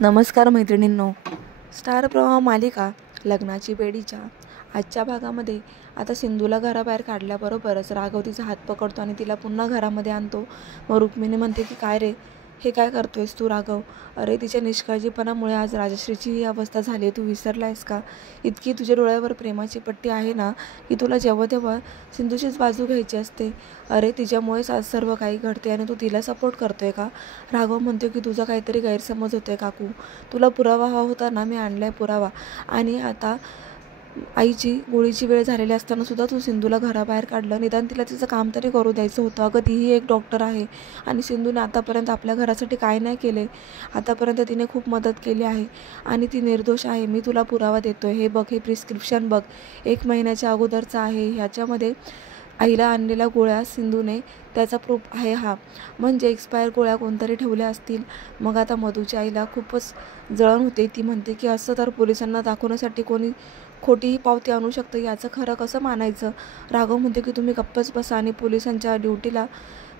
नमस्कार मैत्रिणींनो. स्टार प्रवाह मालिका लग्नाची बेडीच्या आजच्या भागामध्ये आता सिंधूला घराबाहेर काढल्याबरोबरच राघव तिचा हात पकडतो आणि तिला पुन्हा घरामध्ये आणतो. मग रुक्मिणी म्हणते की काय रे, हे काय करतोयस तू राघव? अरे तिच्या निष्काळजीपणामुळे आज राजश्रीची ही अवस्था झाली. तू विसरलायस का? इतकी तुझ्या डोळ्यावर प्रेमाची पट्टी आहे ना की तुला जेव्हा तेव्हा सिंधूचीच बाजू घ्यायची असते. अरे तिच्यामुळेच आज सर्व काही घडते आणि तू तिला सपोर्ट करतोय का? राघव म्हणतो की तुझा काहीतरी गैरसमज होतोय काकू. तुला पुरावा हवा होता ना, मी आणलाय पुरावा. आणि आता आईची गोळीची वेळ झालेली असताना सुद्धा तू सिंधूला घराबाहेर काढलं. निदान तिला तिचं काम तरी करू द्यायचं होतं. अगं तीही एक डॉक्टर आहे आणि सिंधूने आतापर्यंत आपल्या घरासाठी काय नाही केले. आतापर्यंत तिने खूप मदत केली आहे आणि ती निर्दोष आहे. मी तुला पुरावा देतोय. हे बघ, हे प्रिस्क्रिप्शन बघ, 1 महिन्याच्या अगोदरचं आहे. ह्याच्यामध्ये आईला आणलेल्या गोळ्या सिंधूने त्याचा प्रूफ आहे हा. म्हणजे एक्सपायर गोळ्या कोणतरी ठेवल्या असतील. मग आता मधूच्या आईला खूपच जळण होते. ती म्हणते की असं तर पोलिसांना दाखवण्यासाठी कोणी खोटीही पावती आणू शकतं, याचं खरं कसं मानायचं? राघव म्हणते की तुम्ही गप्पच बसा आणि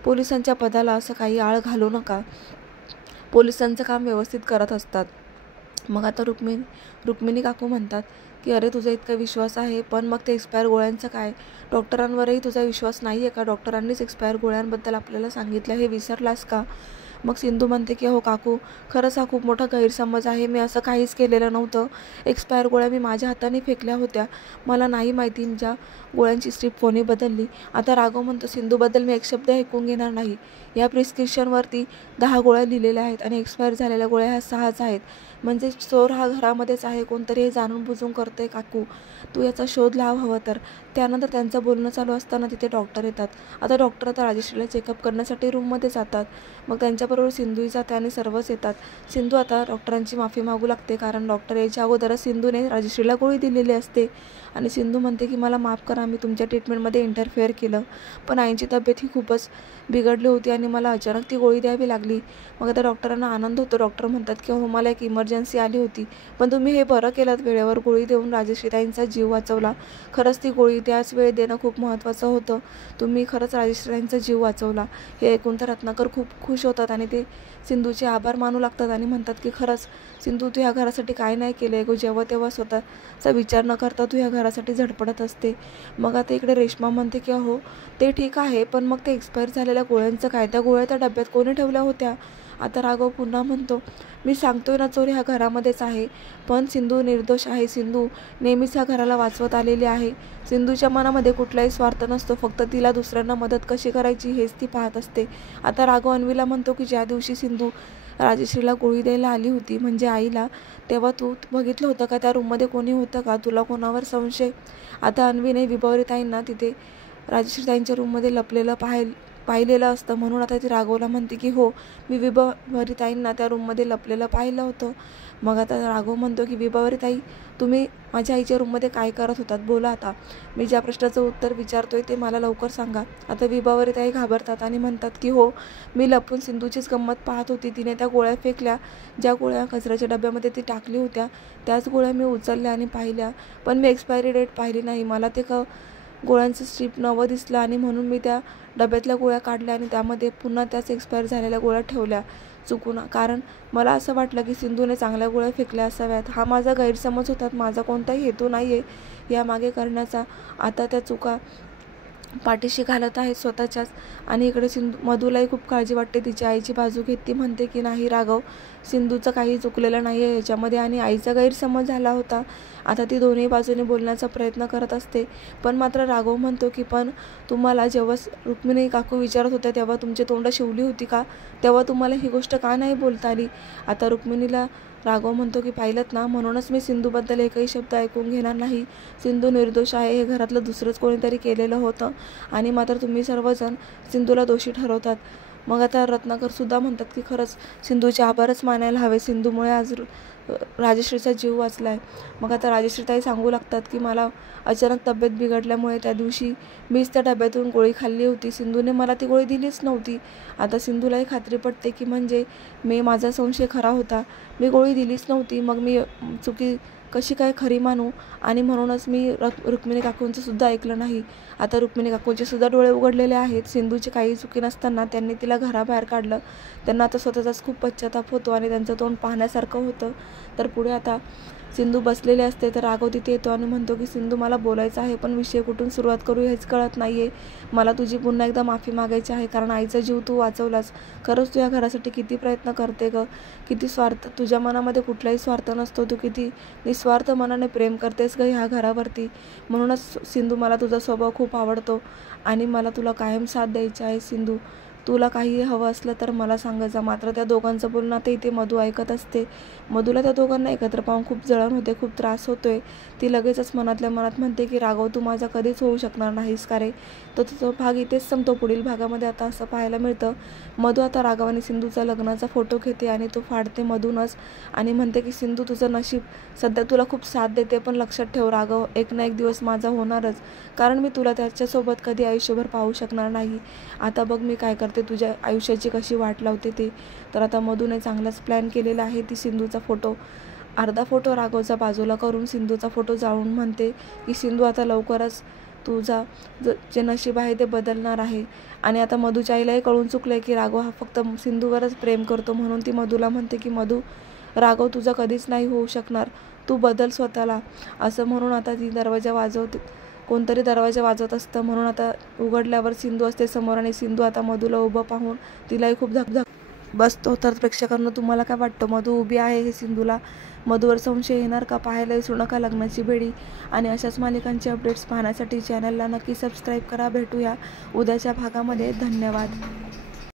पोलिसांच्या पदाला असं काही आळ घालू नका. पोलिसांचं काम व्यवस्थित करत असतात. मग आता रुक्मिणी काकू म्हणतात की अरे तुझा इतका विश्वास आहे, पण मग ते एक्सपायर गोळ्यांचं काय? डॉक्टरांवरही तुझा विश्वास नाही आहे का? डॉक्टरांनीच एक्सपायर गोळ्यांबद्दल आपल्याला सांगितलं, हे विसरलास का? मग सिंधू म्हणते की हो काकू, खरंच हा खूप मोठा गैरसमज आहे. मी असं काहीच केलेलं नव्हतं. एक्सपायर गोळ्या मी माझ्या हाताने फेकल्या होत्या. मला नाही माहिती ज्या गोळ्यांची स्ट्रीप कोणी बदलली. आता राघव म्हणतो सिंधूबद्दल मी एक शब्द ऐकून घेणार नाही. या प्रिस्क्रिप्शनवरती 10 गोळ्या लिहिलेल्या आहेत आणि एक्सपायर झालेल्या गोळ्या ह्या 6च आहेत. म्हणजे चोर हा घरामध्येच आहे. कोणतरी हे जाणून बुजून करतंय काकू. तू याचा शोध लाव हवं तर. त्यानंतर त्यांचं बोलणं चालू असताना तिथे डॉक्टर येतात. आता डॉक्टर राजश्रीला चेकअप करण्यासाठी रूममध्ये जातात. मग त्यांच्याबरोबर सिंधूही जाते आणि सर्वच येतात. सिंधू आता डॉक्टरांची माफी मागू लागते, कारण डॉक्टर यायच्या अगोदरच सिंधूने राजश्रीला गोळी दिलेली असते. आणि सिंधू म्हणते की मला माफ करा, मी तुमच्या ट्रीटमेंटमध्ये इंटरफेअर केलं. पण आईची तब्येत ही खूपच बिघडली होती आणि मला अचानक ती गोळी द्यावी लागली. मग आता डॉक्टरांना आनंद होतो. डॉक्टर म्हणतात की हो, मला एक इमर्जन्सी आली होती, पण तुम्ही हे बरं केलं, वेळेवर गोळी देऊन राजश्रीताईंचा जीव वाचवला. खरंच ती गोळी त्याच वेळी देणं खूप महत्त्वाचं होतं. तुम्ही खरंच राजश्रीताईंचा जीव वाचवला. हे ऐकून तर रत्नाकर खूप खुश होतात आणि ते सिंधूचे आभार मानू लागतात आणि म्हणतात की खरंच सिंधू, तू ह्या घरासाठी काय नाही केलं. जेव्हा तेव्हा स्वतःचा विचार न करता तू ह्या घरासाठी झटपडत असते. मग आता इकडे रेश्मा म्हणते की हो ते ठीक आहे, पण मग ते एक्सपायर झालेल्या गोळ्यांचं काय? त्या गोळ्या त्या डब्यात कोणी ठेवल्या होत्या? आता राघव पुन्हा म्हणतो मी सांगतोय ना, चोरी ह्या घरामध्येच आहे, पण सिंधू निर्दोष आहे. सिंधू नेहमीच ह्या घराला वाचवत आलेली आहे. सिंधूच्या मनामध्ये कुठलाही स्वार्थ नसतो. फक्त तिला दुसऱ्यांना मदत कशी करायची हेच ती पाहत असते. आता राघव अन्वीला म्हणतो की ज्या दिवशी सिंधू राजश्रीला गोळी द्यायला आली होती, म्हणजे आईला, तेव्हा तू बघितलं होतं का त्या रूममध्ये कोणी होतं का? तुला कोणावर संशय? आता अन्वीने विभावरीताईंना तिथे राजश्रीताईंच्या रूममध्ये लपलेलं पाहिलेलं असतं. म्हणून आता ती राघवला म्हणते की हो, मी विभावरीताईंना त्या रूममध्ये लपलेलं पाहिलं होतं. मग आता राघव म्हणतो की विभावरीताई, तुम्ही माझ्या आईच्या रूममध्ये काय करत होतात? बोला आता. मी ज्या प्रश्नाचं उत्तर विचारतोय ते मला लवकर सांगा. आता विभावरीताई घाबरतात आणि म्हणतात की हो, मी लपून सिंधूचीच गंमत पाहत होती. तिने त्या गोळ्या फेकल्या. ज्या गोळ्या कचऱ्याच्या डब्यामध्ये ती टाकली होत्या त्याच गोळ्या मी उचलल्या आणि पाहिल्या. पण मी एक्सपायरी डेट पाहिली नाही. मला ते गोळ्यांचं स्ट्रीप नवं दिसलं आणि म्हणून मी त्या डब्यातल्या गोळ्या काढल्या आणि त्यामध्ये पुन्हा त्याच एक्सपायर झालेल्या गोळ्या ठेवल्या चुकून. कारण मला असं वाटलं की सिंधूने चांगल्या गोळ्या फेकल्या असाव्यात. हा माझा गैरसमज होता. माझा कोणताही हेतू नाही आहे यामागे करण्याचा. आता त्या चुका पाठीशी घालत आहेत स्वतःच्याच. आणि इकडे मधूलाही खूप काळजी वाटते. तिच्या आईची बाजू घेत ती म्हणते की नाही राघव, सिंधूचं काही चुकलेलं नाही आहे याच्यामध्ये आणि आईचा गैरसमज झाला होता. आता ती दोन्ही बाजूने बोलण्याचा प्रयत्न करत असते. पण मात्र राघव म्हणतो की पण तुम्हाला जेव्हा रुक्मिणी काकू विचारत होत्या तेव्हा तुमची तोंड शिवली होती का? तेव्हा तुम्हाला ही गोष्ट का नाही बोलता आली? आता रुक्मिणीला राघव म्हणतो की पाहिलंत ना, म्हणूनच मी सिंधूबद्दल एकही शब्द ऐकून घेणार नाही. सिंधू निर्दोष आहे. हे घरातलं दुसरंच कोणीतरी केलेलं होतं आणि मात्र तुम्ही सर्वजण सिंधूला दोषी ठरवतात. मग आता रत्नाकर सुद्धा म्हणतात की खरंच सिंधूचे आभारच मानायला हवे. सिंधूमुळे आज राजश्रीचा जीव वाचलाय. मग आता राजश्रीताई सांगू लागतात की मला अचानक तब्येत बिघडल्यामुळे त्या दिवशी मीच त्या डब्यातून गोळी खाल्ली होती. सिंधूने मला ती गोळी दिलीच नव्हती. आता सिंधूलाही खात्री पडते की म्हणजे माझा संशय खरा होता. मी गोळी दिलीच नव्हती. मग मी कशी काय खरी मानू. आणि म्हणूनच मी रुक्मिणी काकूंचं सुद्धा ऐकलं नाही. आता रुक्मिणी काकूंचे सुद्धा डोळे उघडलेले आहेत. सिंधूची काही चुकी नसताना त्यांनी तिला घराबाहेर काढलं. त्यांना आता स्वतःचाच खूप पश्चाताप होतो आणि त्यांचं तोंड पाहण्यासारखं होतं. तर पुढे आता सिंधू बसलेले असते तर राघव तिथे येतो आणि म्हणतो की सिंधू, मला बोलायचं आहे पण विषय कुठून सुरुवात करू हेच कळत नाही आहे. मला तुझी पुन्हा एकदा माफी मागायची आहे, कारण आईचा जीव तू वाचवलास. खरंच तू या घरासाठी किती प्रयत्न करते गं. किती स्वार्थ, तुझ्या मनामध्ये कुठलाही स्वार्थ नसतो. तू किती निस्वार्थ मनाने प्रेम करतेस गं ह्या घरावरती. म्हणूनच सिंधू मला तुझा स्वभाव खूप आवडतो आणि मला तुला कायम साथ द्यायची आहे. सिंधू, तुला काही हवं असलं तर मला सांगायचं. मात्र त्या दोघांचं बोलणं आता इथे मधू ऐकत असते. मधूला त्या दोघांना एकत्र पाहून खूप जळण होते, खूप त्रास होतोय. ती लगेचच मनातल्या मनात म्हणते की राघव, तू माझा कधीच होऊ शकणार नाहीस का रे. तर तो भाग इथेच संपतो. पुढील भागामध्ये आता असं पाहायला मिळतं, मधू आता राघव आणि सिंधूचा लग्नाचा फोटो घेते आणि तो फाडते मधूनच आणि म्हणते की सिंधू, तुझं नशीब सध्या तुला खूप साथ देते, पण लक्षात ठेव राघव, एक ना एक दिवस माझा होणारच, कारण मी तुला त्याच्यासोबत कधी आयुष्यभर पाहू शकणार नाही. आता बघ मी काय करते, तुझ्या आयुष्याची कशी वाट लावते ते. तर आता मधूने चांगलाच प्लॅन केलेला आहे. ती सिंधूचा फोटो, अर्धा फोटो राघवचा बाजूला करून सिंधूचा फोटो जाळून म्हणते की सिंधू, आता लवकरच तुझा जे नशीब आहे ते बदलणार आहे. आणि आता मधूच्या आईलाही कळून चुकलंय की राघव हा फक्त सिंधूवरच प्रेम करतो. म्हणून ती मधूला म्हणते की मधू, राघव तुझा कधीच नाही होऊ शकणार, तू बदल स्वतःला. असं म्हणून आता ती दरवाजा वाजवते, कोणतरी दरवाजा वाजवत असतं. म्हणून आता उघडल्यावर सिंधू असते समोर आणि सिंधू आता मधूला उभं पाहून तिलाही खूप धकधक बसतो. तर प्रेक्षकांनो, तुम्हाला काय वाटतं, मधू उभी आहे हे सिंधूला मधूवर संशय येणार का? पाहायला विसरू नका लग्नाची बेडी. आणि अशाच मालिकांचे अपडेट्स पाहण्यासाठी चॅनलला नक्की सबस्क्राईब करा. भेटूया उद्याच्या भागामध्ये. धन्यवाद.